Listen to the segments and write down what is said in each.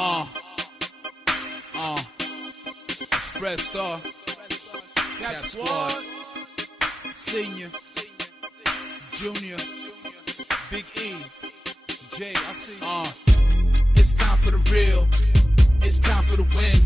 It's Fred Star, Cap Squad, Senior, Junior, Big E, J, I see. It's time for the real, it's time for the win.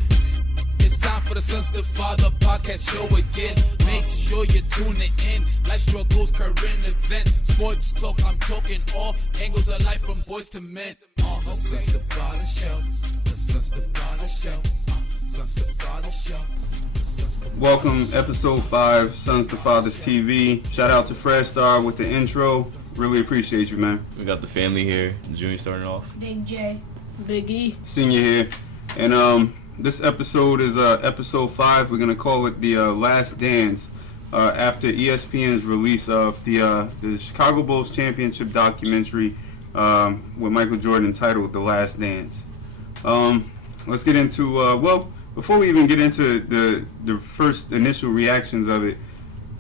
It's time for the Sons to Father podcast show again. Make sure you're tuning in. Life struggles, current events, sports talk. I'm talking all angles of life from boys to men. The Sons to Father show. The Sons to Father show. Sons to Father show. Welcome, episode 5, Sons to Fathers TV. Shout out to Fred Star with the intro. Really appreciate you, man. We got the family here. Junior starting off. Big J. Big E. Senior here. And this episode is episode 5. We're gonna call it the Last Dance after ESPN's release of the Chicago Bulls championship documentary with Michael Jordan titled "The Last Dance." Let's get into before we even get into the first initial reactions of it.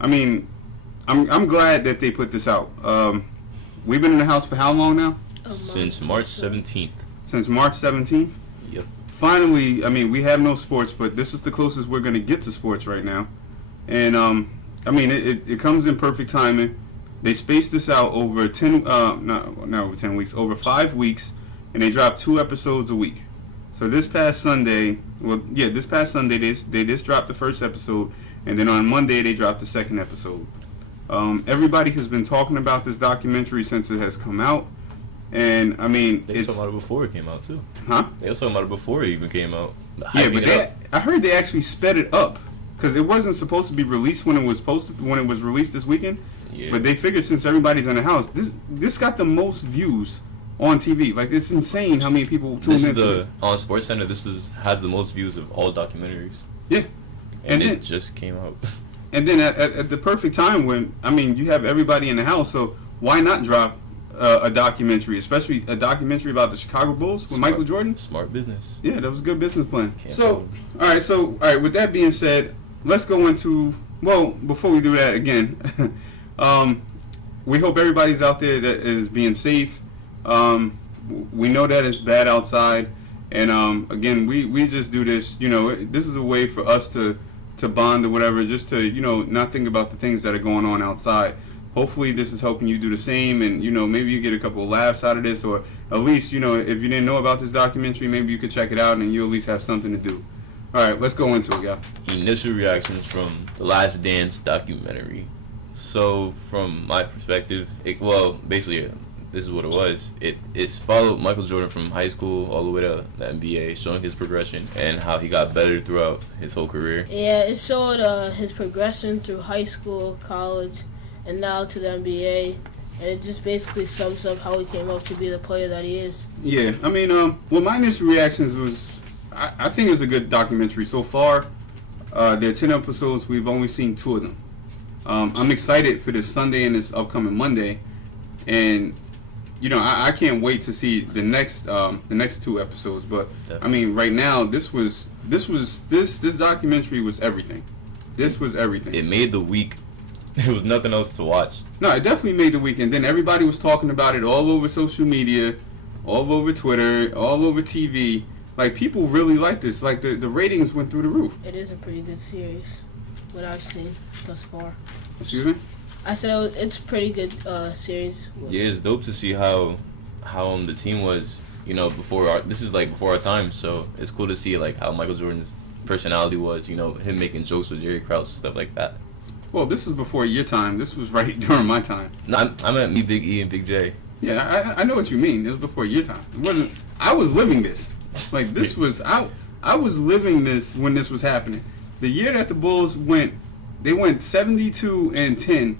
I mean, I'm glad that they put this out. We've been in the house for how long now? Since March 17th. Since March 17th? Yep. Finally, I mean, we have no sports, but this is the closest we're going to get to sports right now. And, I mean, it comes in perfect timing. They spaced this out over not over 10 weeks, over 5 weeks, and they dropped 2 episodes a week. So this past Sunday, they just dropped the first episode, and then on Monday they dropped the second episode. Everybody has been talking about this documentary since it has come out. And I mean, they were talking about it before it came out too. Huh? They were talking about it before it even came out. Yeah, but I heard they actually sped it up because it wasn't supposed to be released when it was released this weekend. Yeah. But they figured since everybody's in the house, this got the most views on TV. Like, it's insane how many people tune into this. On SportsCenter. This has the most views of all documentaries. Yeah, and it just came out. And then at the perfect time when, I mean, you have everybody in the house, so why not drop a documentary, especially a documentary about the Chicago Bulls with Michael Jordan? Smart business. Yeah, that was a good business plan. All right, with that being said, let's go into, before we do that again, we hope everybody's out there that is being safe. We know that it's bad outside, and again, we just do this, this is a way for us to bond or whatever, just to, not think about the things that are going on outside. Hopefully this is helping you do the same, and maybe you get a couple of laughs out of this, or at least if you didn't know about this documentary, maybe you could check it out and you at least have something to do. All right, let's go into it, y'all. Initial reactions from the Last Dance documentary. So from my perspective, basically this is what it was. It's followed Michael Jordan from high school all the way to the NBA, showing his progression and how he got better throughout his whole career. Yeah, it showed his progression through high school, college, and now to the NBA. And it just basically sums up how he came up to be the player that he is. Yeah, I mean, my initial reactions was, I think it's a good documentary so far. There are 10 episodes. We've only seen 2 of them. I'm excited for this Sunday and this upcoming Monday, and I can't wait to see the next 2 episodes. But definitely. I mean, right now, this documentary was everything. This was everything. It made the week. There was nothing else to watch. No, it definitely made the weekend. Then everybody was talking about it all over social media, all over Twitter, all over TV. Like, people really like this. Like, the ratings went through the roof. It is a pretty good series, what I've seen thus far. Excuse me? I said it's a pretty good series. Yeah, it's dope to see how the team was, before our time. So it's cool to see like how Michael Jordan's personality was, him making jokes with Jerry Krause and stuff like that. Well, this was before your time. This was right during my time. No, I meant me, Big E, and Big J. Yeah, I know what you mean. It was before your time. It wasn't. I was living this. Like, this was I was living this when this was happening. The year that the Bulls went 72-10.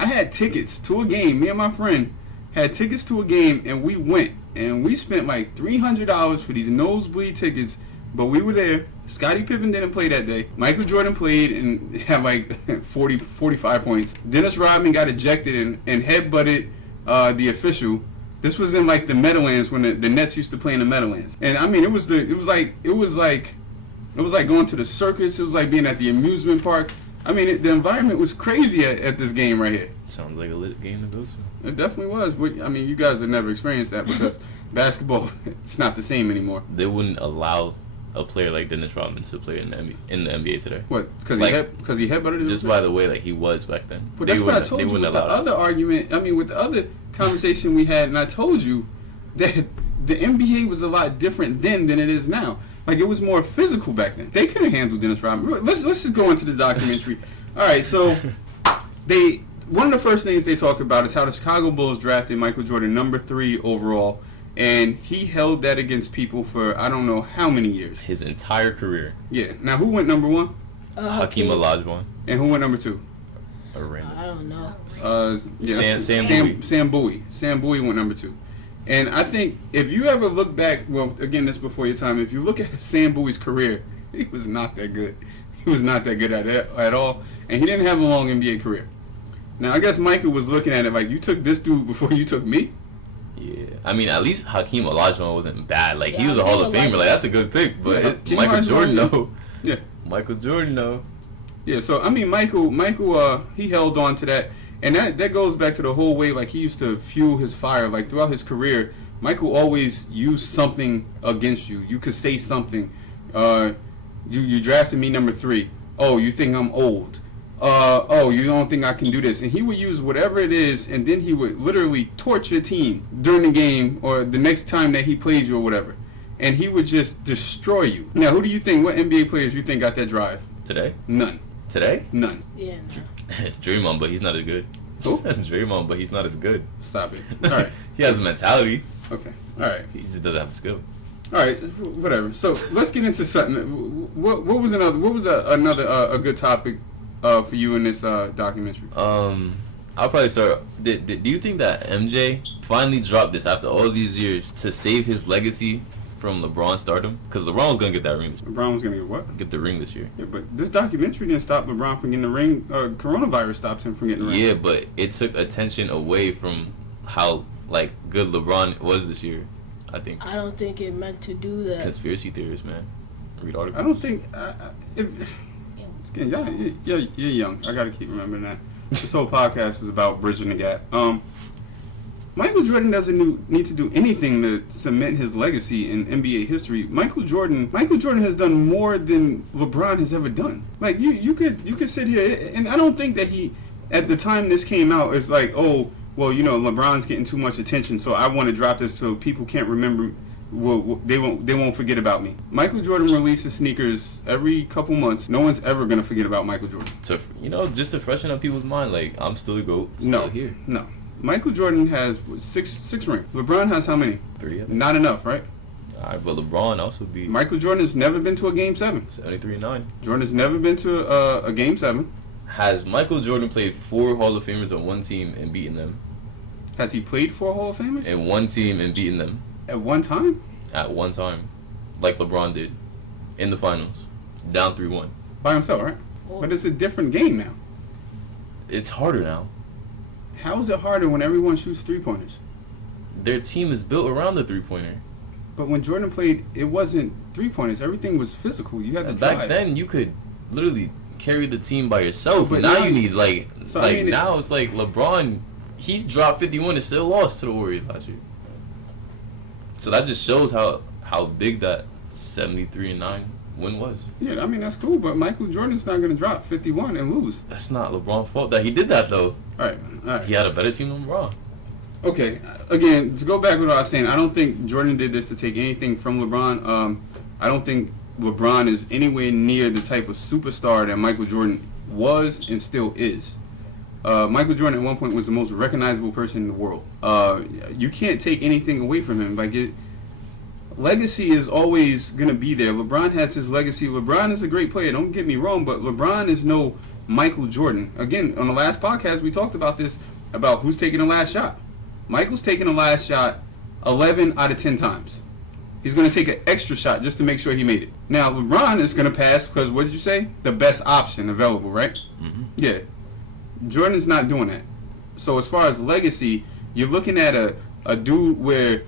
I had tickets to a game. Me and my friend had tickets to a game, and we went. And we spent like $300 for these nosebleed tickets, but we were there. Scottie Pippen didn't play that day. Michael Jordan played and had like 45 points. Dennis Rodman got ejected and headbutted the official. This was in like the Meadowlands when the Nets used to play in the Meadowlands. And I mean, it was like going to the circus. It was like being at the amusement park. I mean, the environment was crazy at this game right here. Sounds like a lit game to go to. It definitely was. I mean, you guys have never experienced that because Basketball, it's not the same anymore. They wouldn't allow a player like Dennis Rodman to play in the NBA today. What? Because Like, he headbutted his Just by the way like he was back then. But that's what I told you with the other argument. I mean, with the other conversation we had, and I told you that the NBA was a lot different then than it is now. Like, it was more physical back then. They couldn't handle Dennis Rodman. Let's just go into this documentary. All right, so one of the first things they talk about is how the Chicago Bulls drafted Michael Jordan number 3 overall, and he held that against people for I don't know how many years. His entire career. Yeah. Now, who went number 1? Hakeem Olajuwon. And who went number 2? I don't know. Sam Bowie. Sam Bowie went number 2. And I think if you ever look back, well, again, this is before your time, if you look at Sam Bowie's career, he was not that good. He was not that good at all. And he didn't have a long NBA career. Now, I guess Michael was looking at it like, you took this dude before you took me? Yeah. I mean, at least Hakeem Olajuwon wasn't bad. Like, he was a Hall of Famer. Like, that's a good pick. But Michael Jordan, no. Yeah. Michael Jordan, no. Yeah, so, I mean, Michael, he held on to that. And that goes back to the whole way, like, he used to fuel his fire. Like, throughout his career, Michael always used something against you. You could say something. You drafted me number 3. Oh, you think I'm old. Oh, you don't think I can do this. And he would use whatever it is, and then he would literally torch your team during the game or the next time that he plays you or whatever. And he would just destroy you. Now, who do you think, what NBA players you think got that drive? Today? None. Today? None. Yeah, no. Draymond, but he's not as good. Who? Draymond, but he's not as good. Stop it. All right. He has the mentality. Okay. All right. He just doesn't have the skill. All right. Whatever. So let's get into something. What was another a good topic for you in this documentary? I'll probably start. Do you think that MJ finally dropped this after all these years to save his legacy from LeBron stardom? Because LeBron was gonna get that ring. LeBron was gonna get what? Get the ring this year. Yeah, but this documentary didn't stop LeBron from getting the ring. Coronavirus stopped him from getting the ring. Yeah, but it took attention away from how like good LeBron was this year. I think. I don't think it meant to do that. Conspiracy theorists, man. Read articles. I don't think. You're young. I gotta keep remembering that. This whole podcast is about bridging the gap. Michael Jordan doesn't need to do anything to cement his legacy in NBA history. Michael Jordan has done more than LeBron has ever done. Like you could sit here, and I don't think that he, at the time this came out, it's like, oh, well, you know, LeBron's getting too much attention, so I want to drop this so people can't remember. Well, they won't forget about me. Michael Jordan releases sneakers every couple months. No one's ever gonna forget about Michael Jordan. Just to freshen up people's mind, like I'm still the GOAT. Still here. No. Michael Jordan has six rings. LeBron has how many? 3. Not enough, right? All right, but LeBron also beat. Michael Jordan has never been to a Game 7. 73-9. Jordan has never been to a Game 7. Has Michael Jordan played 4 Hall of Famers on one team and beaten them? Has he played 4 Hall of Famers? And one team and beaten them. At one time? At one time. Like LeBron did. In the finals. Down 3-1. By himself, right? Oh. But it's a different game now. It's harder now. How is it harder when everyone shoots 3-pointers? Their team is built around the 3-pointer. But when Jordan played, it wasn't 3-pointers. Everything was physical. You had to drive. Back then, you could literally carry the team by yourself. But now you need, now it's like LeBron, he's dropped 51 and still lost to the Warriors last year. So that just shows how big that 73-9 win was. Yeah, I mean, that's cool, but Michael Jordan's not going to drop 51 and lose. That's not LeBron's fault that he did that, though. All right. He had a better team than LeBron. Okay, again, to go back to what I was saying, I don't think Jordan did this to take anything from LeBron. I don't think LeBron is anywhere near the type of superstar that Michael Jordan was and still is. Michael Jordan at one point was the most recognizable person in the world. You can't take anything away from him. Legacy is always going to be there. LeBron has his legacy. LeBron is a great player, don't get me wrong, but LeBron is no Michael Jordan. Again, on the last podcast, we talked about this, about who's taking the last shot. Michael's taking the last shot 11 out of 10 times. He's going to take an extra shot just to make sure he made it. Now, LeBron is going to pass because, what did you say? The best option available, right? Mm-hmm. Yeah. Jordan's not doing that. So as far as legacy, you're looking at a dude with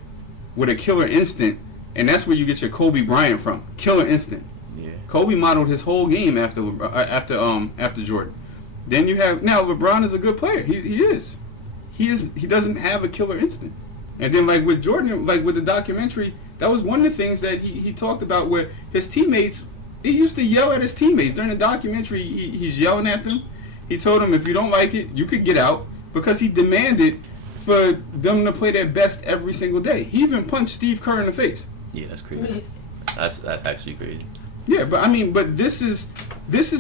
a killer instinct, and that's where you get your Kobe Bryant from. Killer instinct. Yeah. Kobe modeled his whole game after Jordan. Then now LeBron is a good player. He is. He doesn't have a killer instinct. And then like with Jordan, like with the documentary, that was one of the things that he talked about where his teammates, he used to yell at his teammates during the documentary. He's yelling at them. He told them, if you don't like it, you could get out, because he demanded for them to play their best every single day. He even punched Steve Kerr in the face. Yeah, that's crazy. That's actually crazy. Yeah, but I mean, but this is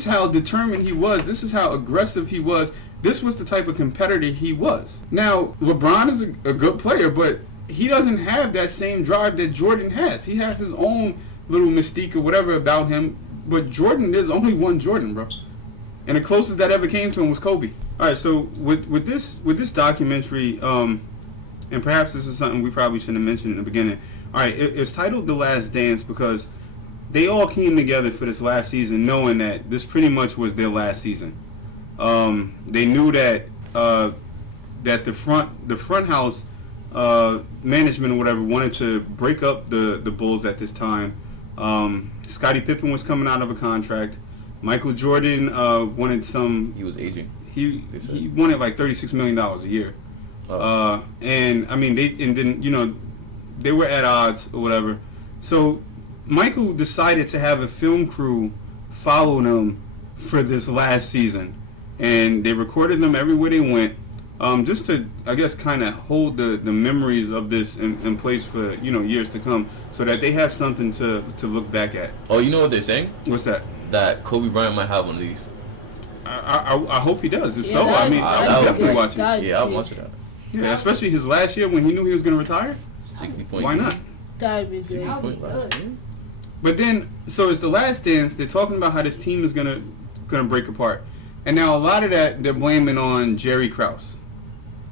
how determined he was. This is how aggressive he was. This was the type of competitor he was. Now, LeBron is a good player, but he doesn't have that same drive that Jordan has. He has his own little mystique or whatever about him. But Jordan, there's only one Jordan, bro. And the closest that ever came to him was Kobe. All right, so with this documentary, and perhaps this is something we probably shouldn't have mentioned in the beginning. All right, it's titled The Last Dance because they all came together for this last season knowing that this pretty much was their last season. They knew that that the front house management or whatever wanted to break up the Bulls at this time. Scottie Pippen was coming out of a contract. Michael Jordan wanted some. He was aging. He wanted like $36 million a year. Oh. And I mean they were at odds or whatever. So Michael decided to have a film crew follow them for this last season, and they recorded them everywhere they went, just to, I guess, kind of hold the memories of this in place for years to come, so that they have something to look back at. Oh, you know what they're saying? What's that? That Kobe Bryant might have one of these. I hope he does. If so, I mean, I'll definitely watch it. Yeah, I'll watch that. Yeah, especially his last year when he knew he was going to retire. 60 points. Why not? That'd be 60 great. point last game. But then, so it's the last dance. They're talking about how this team is gonna break apart, and now a lot of that they're blaming on Jerry Krause.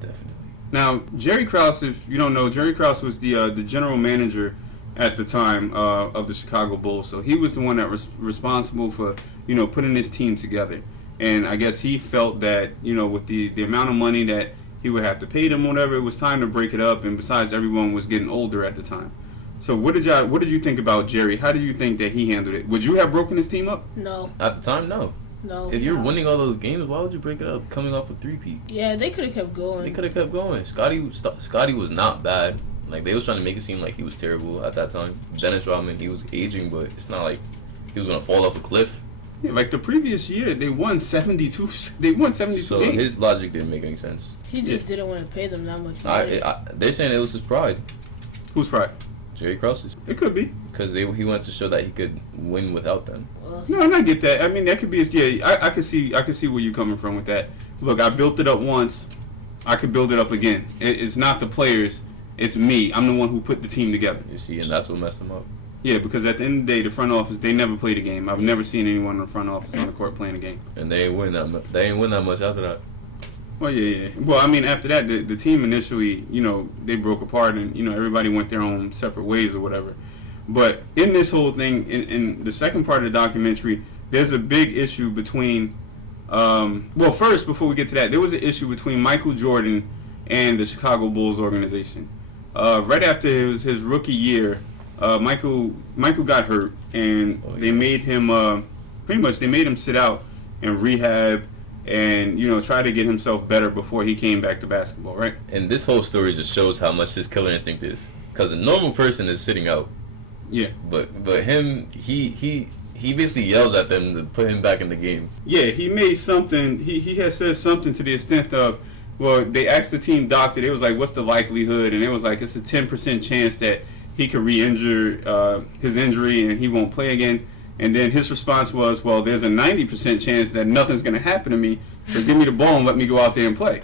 Definitely. Now, Jerry Krause, if you don't know, Jerry Krause was the general manager at the time of the Chicago Bulls. So he was the one that was responsible for putting this team together. And I guess he felt that with the amount of money that he would have to pay them, whatever, it was time to break it up. And besides, everyone was getting older at the time. So what did you think about Jerry? How do you think that he handled it? Would you have broken his team up? No. At the time, no. No. If you're winning all those games, why would you break it up coming off a three-peat? Yeah, they could have kept going. They could have kept going. Scotty was not bad. Like, they was trying to make it seem like he was terrible at that time. Dennis Rodman, he was aging, but it's not like he was going to fall off a cliff. Yeah, like the previous year, they won 72. They won 72 so games. His logic didn't make any sense. He just didn't want to pay them that much money. They're saying it was his pride. Whose pride? Jerry Krause's. It could be. Because he wanted to show that he could win without them. No, and I get that. I mean, that could be. Yeah, I could see where you're coming from with that. Look, I built it up once. I could build it up again. It's not the players. It's me. I'm the one who put the team together. You see, and that's what messed him up. Yeah, because at the end of the day, the front office, they never played a game. I've never seen anyone in the front office on the court playing a game. And they ain't win that much. They ain't win that much after that. Well, yeah. Well, I mean, after that, the team initially, they broke apart and, everybody went their own separate ways or whatever. But in this whole thing, in the second part of the documentary, there's a big issue between, well, first, before we get to that, there was an issue between Michael Jordan and the Chicago Bulls organization. Right after his rookie year, Michael got hurt, and they made him, pretty much, they made him sit out and rehab and, try to get himself better before he came back to basketball, right? And this whole story just shows how much his killer instinct is. Because a normal person is sitting out. Yeah. But him, he basically yells at them to put him back in the game. Yeah, he made something, he had said something to the extent of, well, they asked the team doctor, they was like, what's the likelihood? And it was like, it's a 10% chance that he could re-injure his injury and he won't play again. And then his response was, well, there's a 90% chance that nothing's going to happen to me, so give me the ball and let me go out there and play.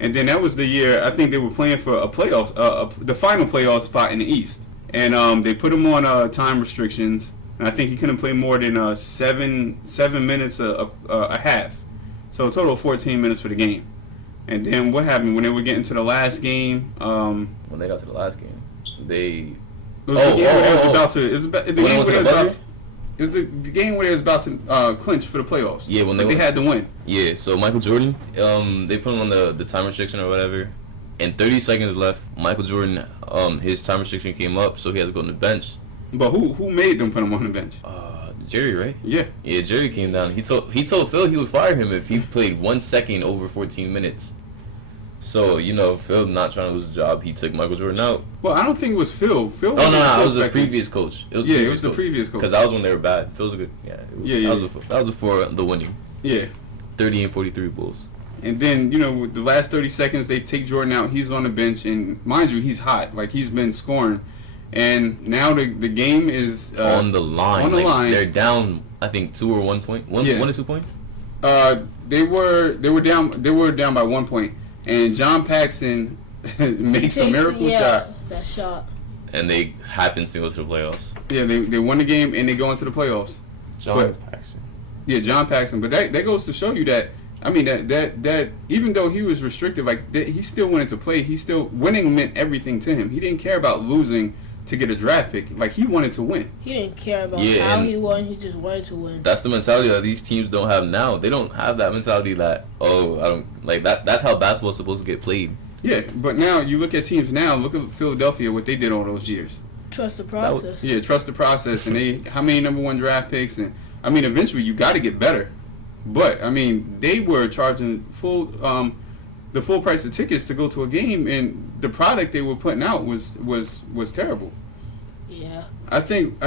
And then that was the year, I think they were playing for a playoff, the final playoff spot in the East. And they put him on time restrictions, and I think he couldn't play more than 7 minutes a half. So a total of 14 minutes for the game. And then what happened when they were getting to the last game? When they got to the last game, they... It was the game where it was about to clinch for the playoffs. Yeah, when they had to win. Yeah, so Michael Jordan, they put him on the time restriction or whatever. And 30 seconds left. Michael Jordan, his time restriction came up, so he had to go on the bench. But who made them put him on the bench? Jerry, right? Yeah. Yeah, Jerry came down. He told Phil he would fire him if he played 1 second over 14 minutes. So, Phil not trying to lose a job, he took Michael Jordan out. Well, I don't think it was Phil. Phil. Oh, no, it was the previous coach. It was the previous coach. Because that was when they were bad. Phil's a good, That was before the winning. Yeah. 30 and 43 Bulls. And then, with the last 30 seconds, they take Jordan out. He's on the bench. And mind you, he's hot. Like, he's been scoring. And now the game is on the line. On the line. They're down, I think, 2 or 1 point. One or 2 points? They were down by 1 point. And John Paxson makes a miracle shot. That shot. And they happen to go to the playoffs. Yeah, they won the game and they go into the playoffs. John Paxson. Yeah, John Paxson. But that goes to show you that, that even though he was restricted, he still wanted to play. He still, winning meant everything to him. He didn't care about losing to get a draft pick. Like, he wanted to win. He didn't care about how he won. He just wanted to win. That's the mentality that these teams don't have now. They don't have that mentality that, I don't, like, that's how basketball's supposed to get played. Yeah, but now you look at teams now, look at Philadelphia, what they did all those years. Trust the process. Trust the process. And how many number 1 draft picks? And, eventually you got to get better. But, they were charging the full price of tickets to go to a game, and the product they were putting out was terrible. Yeah. I think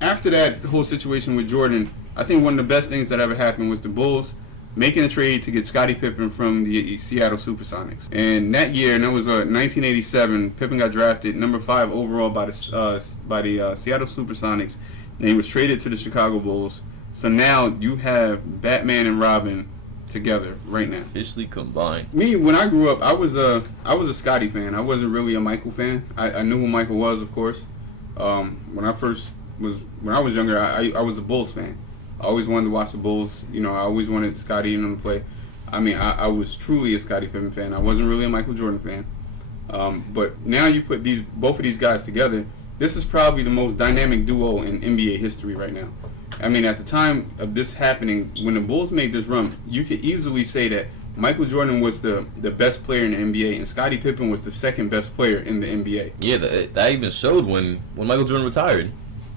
after that whole situation with Jordan, I think one of the best things that ever happened was the Bulls making a trade to get Scottie Pippen from the Seattle Supersonics. And that year, and that was 1987, Pippen got drafted number 5 overall by the Seattle Supersonics, and he was traded to the Chicago Bulls. So now you have Batman and Robin together right now. Officially combined. Me, when I grew up, I was a Scottie fan. I wasn't really a Michael fan. I knew who Michael was, of course. When I was younger, I was a Bulls fan. I always wanted to watch the Bulls. I always wanted Scottie to play. I was truly a Scottie Pippen fan. I wasn't really a Michael Jordan fan. But now you put both of these guys together, this is probably the most dynamic duo in NBA history right now. At the time of this happening, when the Bulls made this run, you could easily say that Michael Jordan was the best player in the NBA, and Scottie Pippen was the second best player in the NBA. Yeah, that even showed when Michael Jordan retired.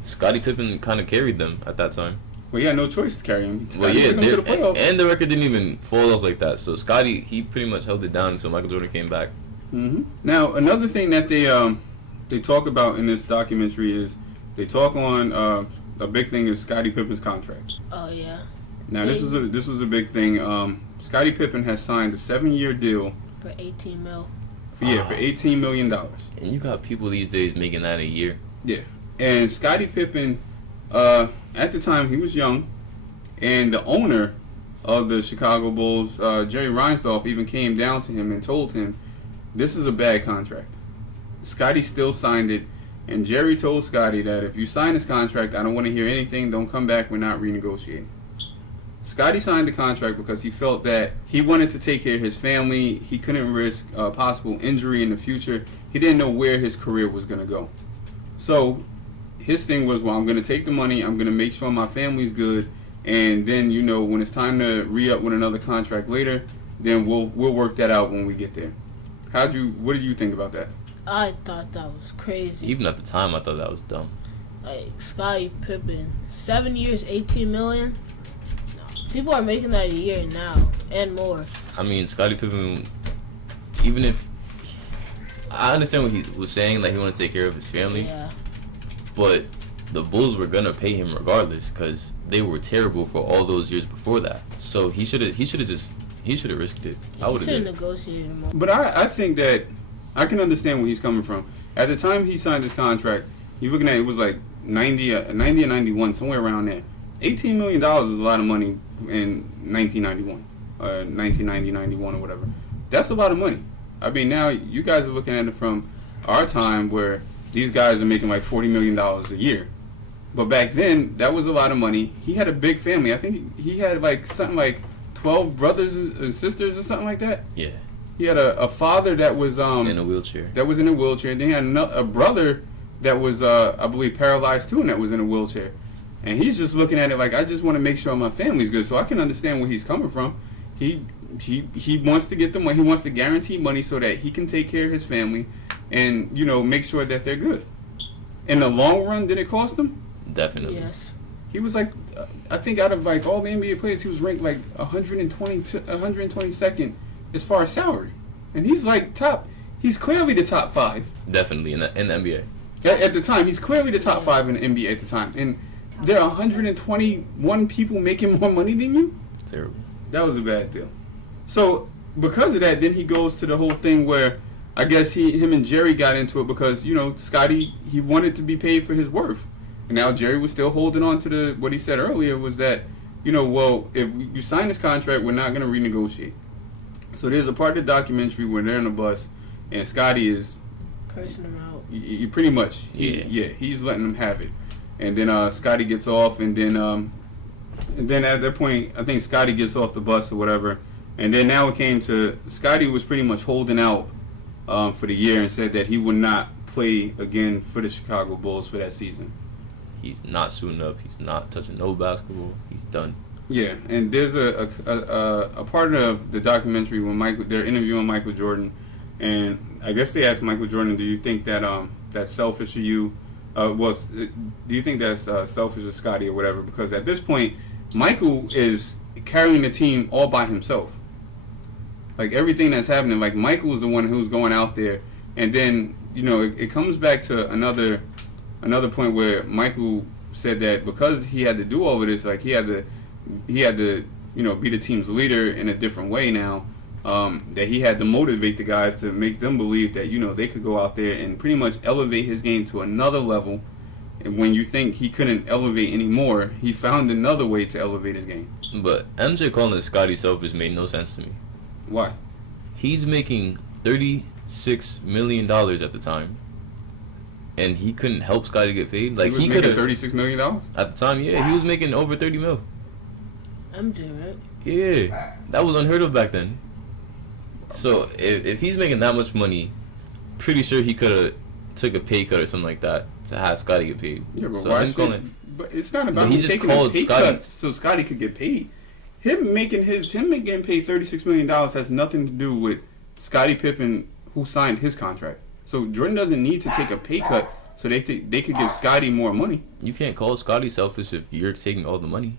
Scottie Pippen kind of carried them at that time. Well, he had no choice to carry him. Well, yeah, and the record didn't even fall off like that. So Scottie, he pretty much held it down until Michael Jordan came back. Mm-hmm. Now, another thing that they talk about in this documentary is they talk on a big thing is Scottie Pippen's contract. Oh yeah. Now this was a big thing. Scottie Pippen has signed a 7-year deal for $18 million. For $18 million. And you got people these days making that a year. Yeah, and Scottie Pippen, at the time he was young, and the owner of the Chicago Bulls, Jerry Reinsdorf, even came down to him and told him, "This is a bad contract." Scottie still signed it. And Jerry told Scottie that if you sign this contract, I don't want to hear anything. Don't come back. We're not renegotiating. Scottie signed the contract because he felt that he wanted to take care of his family. He couldn't risk possible injury in the future. He didn't know where his career was going to go. So his thing was, well, I'm going to take the money. I'm going to make sure my family's good. And then, when it's time to re-up with another contract later, then we'll work that out when we get there. What did you think about that? I thought that was crazy. Even at the time, I thought that was dumb. Like, Scottie Pippen, 7 years, $18 million. People are making that a year now and more. Scottie Pippen, even if I understand what he was saying, like he wanted to take care of his family, but the Bulls were gonna pay him regardless because they were terrible for all those years before that. So he should have risked it. I would have negotiated more. But I think that I can understand where he's coming from. At the time he signed his contract, you're looking at it was like 90 or 91, somewhere around there. $18 million is a lot of money in 1991, 1990, 91 or whatever. That's a lot of money. Now you guys are looking at it from our time where these guys are making like $40 million a year. But back then, that was a lot of money. He had a big family. I think he had something like 12 brothers and sisters or something like that. Yeah. He had a father that was in a wheelchair. That was in a wheelchair. Then he had a brother that was I believe paralyzed too, and that was in a wheelchair. And he's just looking at it like, I just want to make sure my family's good. So I can understand where he's coming from. He wants to get the money. He wants to guarantee money so that he can take care of his family and make sure that they're good. In the long run, did it cost him? Definitely. Yes. He was like, I think out of like all the NBA players, he was ranked like 122nd as far as salary. and he's like top. He's clearly the top 5. Definitely in the NBA. At the time, he's clearly the top 5 in the NBA at the time, and there are 121 people making more money than you. Terrible. That was a bad deal. So because of that, then he goes to the whole thing where I guess him and Jerry got into it because Scotty, he wanted to be paid for his worth, and now Jerry was still holding on to what he said earlier was that well, if you sign this contract, we're not going to renegotiate. So there's a part of the documentary where they're on the bus and Scotty is cursing him out. You pretty much, he's letting them have it, and then Scotty gets off, and then at that point, I think Scotty gets off the bus or whatever, and then now it came to Scotty was pretty much holding out for the year and said that he would not play again for the Chicago Bulls for that season. He's not suiting up. He's not touching no basketball. He's done. Yeah, and there's a part of the documentary when they're interviewing Michael Jordan, and I guess they asked Michael Jordan, "Do you think that that's selfish of you? Do you think that's selfish of Scotty or whatever?" Because at this point, Michael is carrying the team all by himself. Like everything that's happening, like Michael is the one who's going out there, and then it comes back to another point where Michael said that because he had to do all of this, like he had to be the team's leader in a different way now. That he had to motivate the guys to make them believe that they could go out there and pretty much elevate his game to another level. And when you think he couldn't elevate anymore, he found another way to elevate his game. But MJ calling Scotty selfish made no sense to me. Why? He's making $36 million at the time, and he couldn't help Scotty get paid. Like he could have $36 million at the time. Yeah, he was making over $30 million. MJ, right? Yeah, that was unheard of back then. So if he's making that much money, pretty sure he could have took a pay cut or something like that to have Scotty get paid. Yeah, but so why but it's not about him taking a pay cut so Scotty could get paid. Him getting paid $36 million has nothing to do with Scottie Pippen, who signed his contract. So Jordan doesn't need to take a pay cut so they could give Scotty more money. You can't call Scotty selfish if you're taking all the money.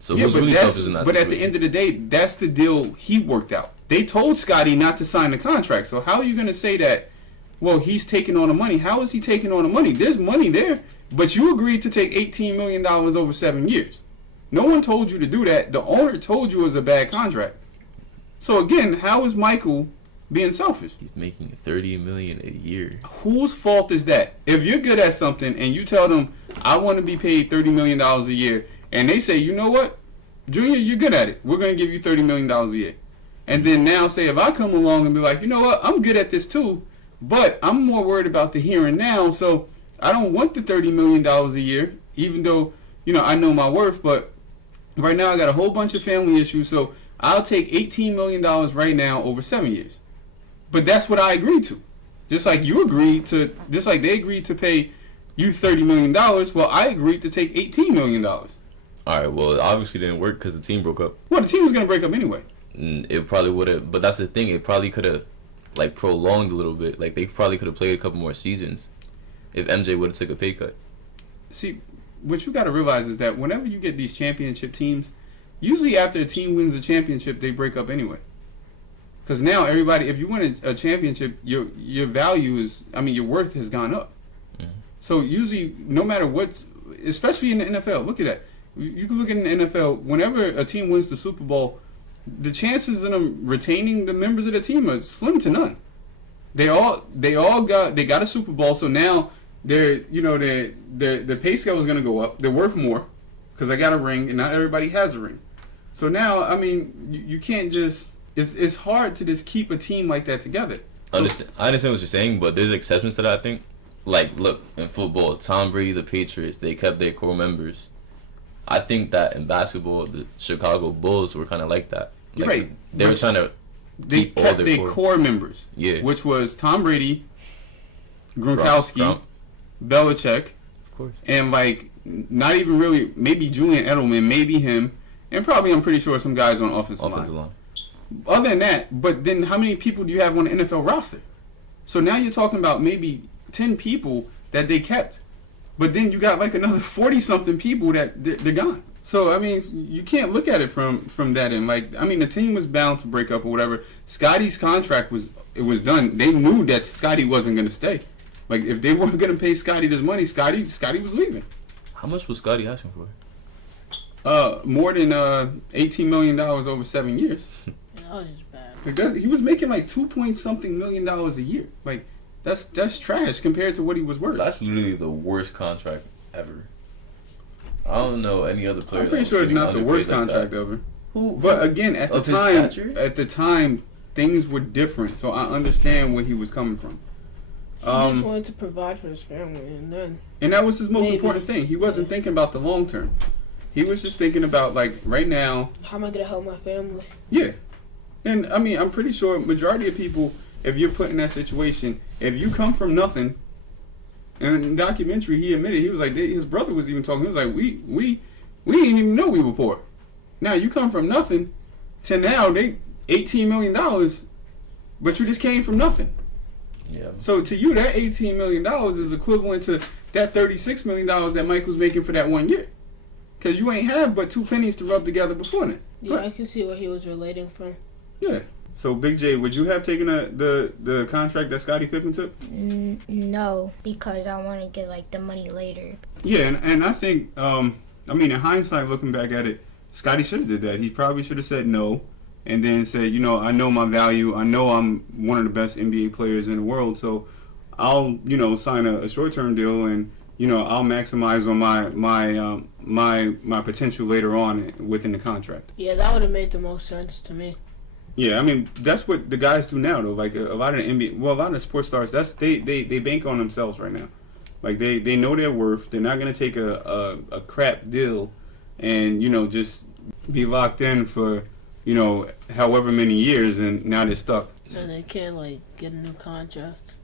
So who's really selfish in that situation? But at the end of the day, that's the deal he worked out. They told Scotty not to sign the contract. So how are you going to say that, well, he's taking on the money? How is he taking on the money? There's money there, but you agreed to take $18 million over 7 years. No one told you to do that. The owner told you it was a bad contract. So again, how is Michael being selfish? He's making $30 million a year. Whose fault is that? If you're good at something and you tell them, I want to be paid $30 million a year, and they say, you know what, Junior, you're good at it. We're going to give you $30 million a year. And then now say if I come along and be like, you know what, I'm good at this too, but I'm more worried about the here and now, so I don't want the $30 million a year, even though, I know my worth, but right now I got a whole bunch of family issues, so I'll take $18 million right now over 7 years. But that's what I agreed to. Just like they agreed to pay you $30 million, well, I agreed to take $18 million. All right, well, it obviously didn't work because the team broke up. Well, the team was going to break up anyway. It probably would have, but that's the thing. It probably could have, prolonged a little bit. Like, they probably could have played a couple more seasons if MJ would have took a pay cut. See, what you got to realize is that whenever you get these championship teams, usually after a team wins a championship, they break up anyway. Because now everybody, if you win a championship, your value your worth has gone up. Mm-hmm. So usually, no matter what, especially in the NFL, look at that. You can look at the NFL, whenever a team wins the Super Bowl, the chances of them retaining the members of the team are slim to none. They got a Super Bowl, so now their pay scale is going to go up. They're worth more because they got a ring, and not everybody has a ring. So now, you can't just. It's hard to just keep a team like that together. I understand what you're saying, but there's exceptions to that, I think. Like, look, in football, Tom Brady, the Patriots, they kept their core members. I think that in basketball, the Chicago Bulls were kind of like that. Like, right. They were trying to They kept their core members. Yeah. Which was Tom Brady, Gronkowski, Belichick. Of course. And, not even really, maybe Julian Edelman, maybe him, and probably, I'm pretty sure, some guys on offensive line. Other than that, but then how many people do you have on the NFL roster? So now you're talking about maybe 10 people that they kept. But then you got another 40-something people that they're gone. So I mean, you can't look at it from that end. Like, I mean, the team was bound to break up or whatever. Scotty's contract was done. They knew that Scotty wasn't going to stay. Like, if they weren't going to pay Scotty this money, Scotty was leaving. How much was Scotty asking for? More than $18 million over 7 years. That was just bad. Because he was making like $2-point-something million a year. Like, that's trash compared to what he was worth. That's literally the worst contract ever. I don't know any other player. I'm pretty sure it's not the worst contract ever. But again, at the time, things were different. So I understand where he was coming from. He just wanted to provide for his family, and that was his most important thing. He wasn't thinking about the long term. He was just thinking about, like, right now. How am I gonna help my family? Yeah, and I mean, I'm pretty sure majority of people, if you're put in that situation, if you come from nothing. And in the documentary, he admitted, he was like, his brother was even talking. He was like, we didn't even know we were poor. Now you come from nothing to now they $18 million, but you just came from nothing. Yeah. So to you, that $18 million is equivalent to that $36 million that Mike was making for that 1 year, because you ain't have but 2 pennies to rub together before that. Yeah, I can see where he was relating from. Yeah. So, Big J, would you have taken the contract that Scottie Pippen took? No, because I want to get, like, the money later. Yeah, and I think, I mean, in hindsight, looking back at it, Scottie should have did that. He probably should have said no, and then said, you know, I know my value. I know I'm one of the best NBA players in the world, so I'll, you know, sign a short-term deal, and, you know, I'll maximize on my potential later on within the contract. Yeah, that would have made the most sense to me. Yeah, I mean, that's what the guys do now, though. Like, a lot of the NBA, well, a lot of the sports stars, they bank on themselves right now. Like, they know their worth. They're not going to take a crap deal and, you know, just be locked in for, you know, however many years, and now they're stuck. And they can't, like, get a new contract.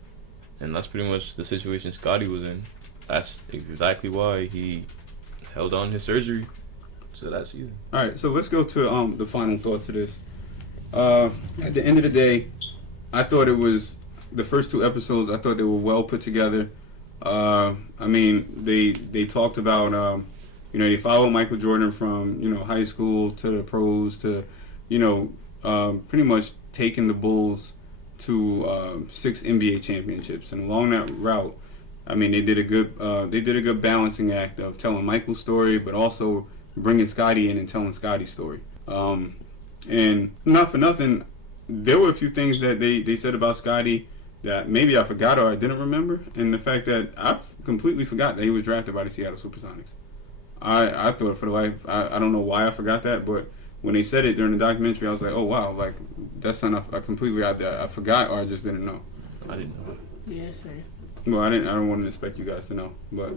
And that's pretty much the situation Scotty was in. That's exactly why he held on his surgery. So that's you. All right, so let's go to the final thoughts of this. At the end of the day, I thought it was the first 2 episodes. I thought they were well put together. I mean, they talked about you know, they followed Michael Jordan from, you know, high school to the pros to, you know, pretty much taking the Bulls to 6 NBA championships. And along that route, I mean, they did a good balancing act of telling Michael's story, but also bringing Scotty in and telling Scotty's story. And not for nothing, there were a few things that they said about Scotty that maybe I forgot or I didn't remember. And the fact that I completely forgot that he was drafted by the Seattle Supersonics. I thought for the life, I don't know why I forgot that, but when they said it during the documentary, I was like, oh wow, like that's something I completely I forgot or I just didn't know. I didn't know. Yeah, same. Well, I don't want to expect you guys to know, but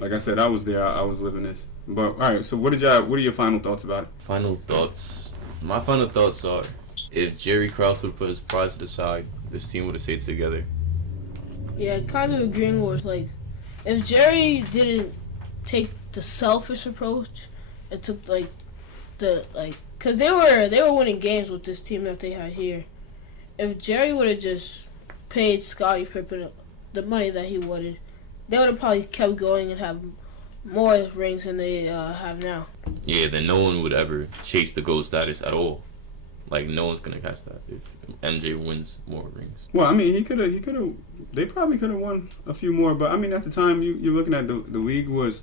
like I said, I was there. I was living this. But all right, so what are your final thoughts about it? Final thoughts. My final thoughts are, if Jerry Krause would put his pride to the side, this team would have stayed together. Yeah, kind of agreeing with, like, if Jerry didn't take the selfish approach, it took, like, because they were winning games with this team that they had here. If Jerry would have just paid Scottie Pippen the money that he wanted, they would have probably kept going and have more rings than they have now. Yeah, then no one would ever chase the GOAT status at all. Like, no one's gonna catch that if MJ wins more rings. Well, I mean, they probably could have won a few more, but I mean, at the time you're looking at the league was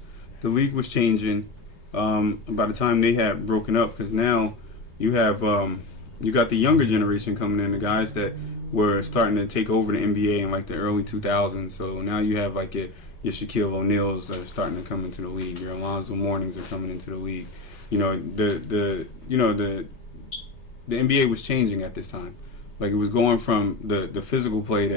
changing. By the time they had broken up, because now you have you got the younger generation coming in, the guys that were starting to take over the NBA in like the early 2000s. So now you have like your Shaquille O'Neals that are starting to come into the league. Your Alonzo Mournings are coming into the league. You know, the NBA was changing at this time. Like, it was going from the physical play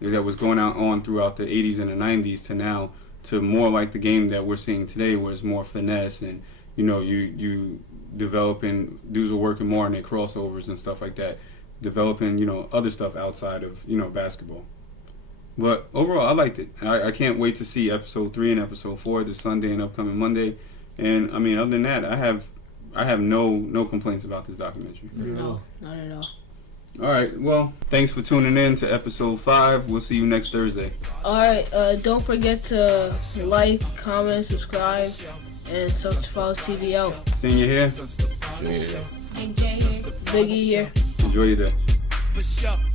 that was going on throughout the 80s and the 90s to now to more like the game that we're seeing today, where it's more finesse and, you know, you developing, dudes are working more on their crossovers and stuff like that, developing, you know, other stuff outside of, you know, basketball. But overall, I liked it. I can't wait to see episode 3 and episode 4 this Sunday and upcoming Monday. And I mean, other than that, I have no complaints about this documentary. No, not at all. All right, well, thanks for tuning in to episode 5. We'll see you next Thursday. All right, don't forget to like, comment, subscribe, And Subs Falls TV out. Senior here. Yeah. Big J here. Biggie here. Enjoy your day. For sure.